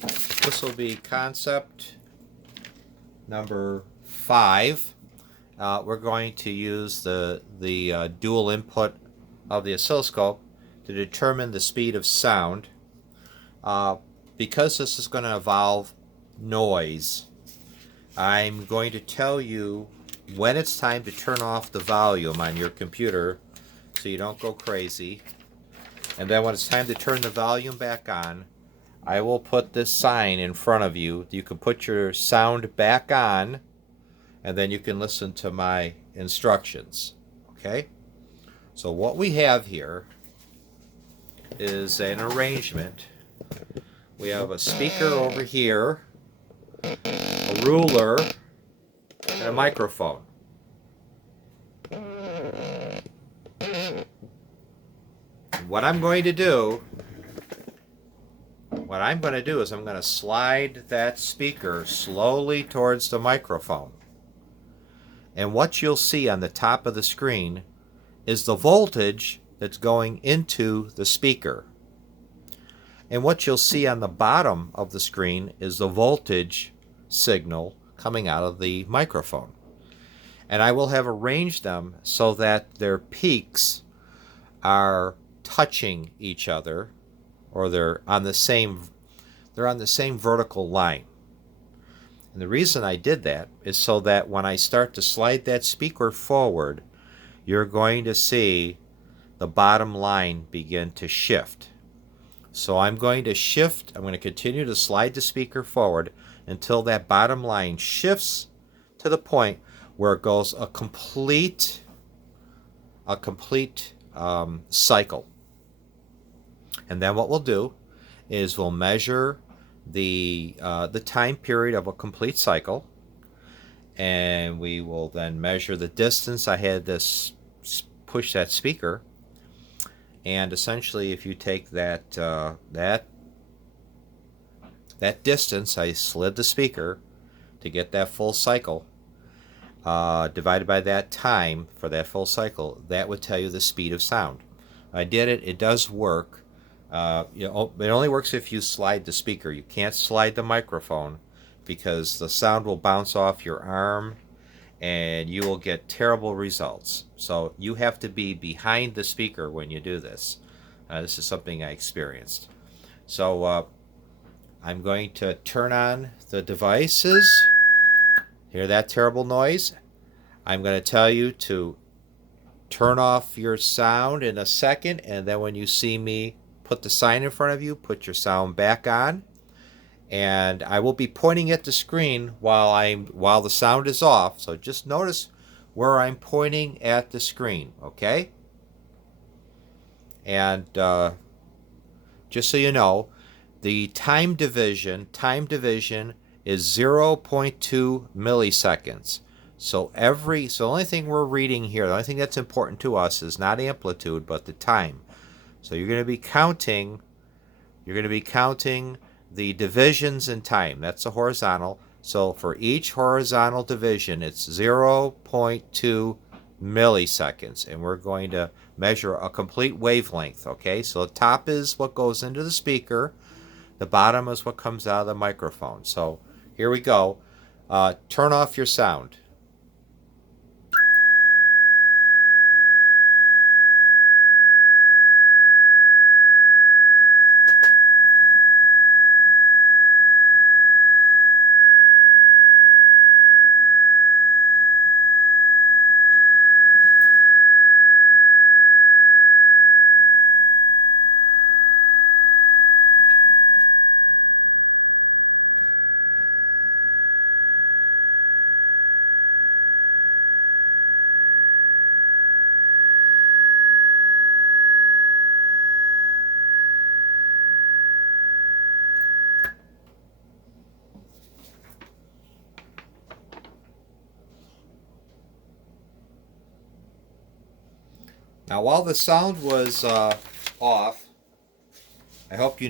This will be concept number 5. We're going to use the dual input of the oscilloscope to determine the speed of sound. Because this is going to involve noise, I'm going to tell you when it's time to turn off the volume on your computer so you don't go crazy. And then when it's time to turn the volume back on, I will put this sign in front of you. You can put your sound back on, and then you can listen to my instructions. Okay? So what we have here is an arrangement. We have a speaker over here, a ruler, and a microphone. What I'm going to do is I'm going to slide that speaker slowly towards the microphone. And what you'll see on the top of the screen is the voltage that's going into the speaker. And what you'll see on the bottom of the screen is the voltage signal coming out of the microphone. And I will have arranged them so that their peaks are touching each other, or they're on the same vertical line. And the reason I did that is so that when I start to slide that speaker forward, you're going to see the bottom line begin to shift. So I'm going to continue to slide the speaker forward until that bottom line shifts to the point where it goes a complete cycle. And then what we'll do is we'll measure the time period of a complete cycle, and we will then measure the distance I had to push that speaker. And essentially, if you take that distance I slid the speaker to get that full cycle, divided by that time for that full cycle, that would tell you the speed of sound. I did it. It does work. It only works if you slide the speaker. You can't slide the microphone because the sound will bounce off your arm and you will get terrible results. So you have to be behind the speaker when you do this. This is something I experienced. So I'm going to turn on the devices. Hear that terrible noise? I'm going to tell you to turn off your sound in a second, and then when you see me put the sign in front of you, put your sound back on. And I will be pointing at the screen while the sound is off. So just notice where I'm pointing at the screen, okay? And just so you know, the time division is 0.2 milliseconds. So the only thing we're reading here, the only thing that's important to us is not amplitude, but the time. So you're going to be counting the divisions in time. That's the horizontal. So for each horizontal division, it's 0.2 milliseconds. And we're going to measure a complete wavelength, okay? So the top is what goes into the speaker. The bottom is what comes out of the microphone. So here we go. Turn off your sound. Now, while the sound was off, I hope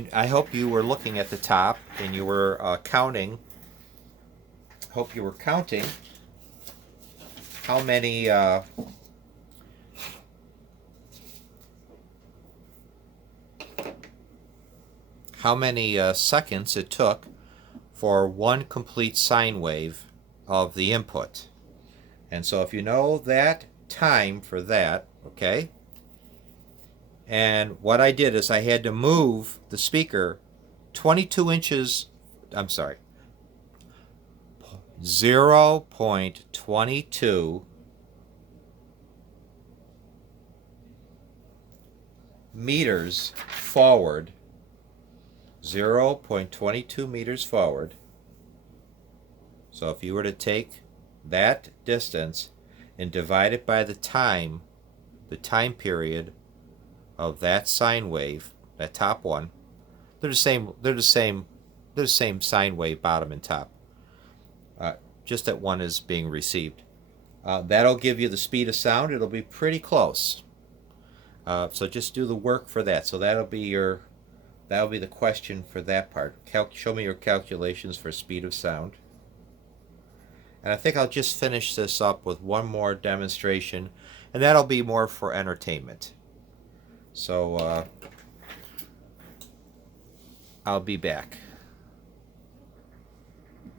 you were looking at the top and you were counting. Hope you were counting how many how many seconds it took for one complete sine wave of the input. And so if you know that time for that, okay, and what I did is I had to move the speaker 22 inches, I'm sorry, 0.22 meters forward, 0.22 meters forward. So if you were to take that distance and divide it by the time period of that sine wave, that top one, they're the same sine wave, bottom and top, just that one is being received. That'll give you the speed of sound. It'll be pretty close. So just do the work for that. So that'll be the question for that part. Show me your calculations for speed of sound. And I think I'll just finish this up with one more demonstration, and that'll be more for entertainment. So I'll be back.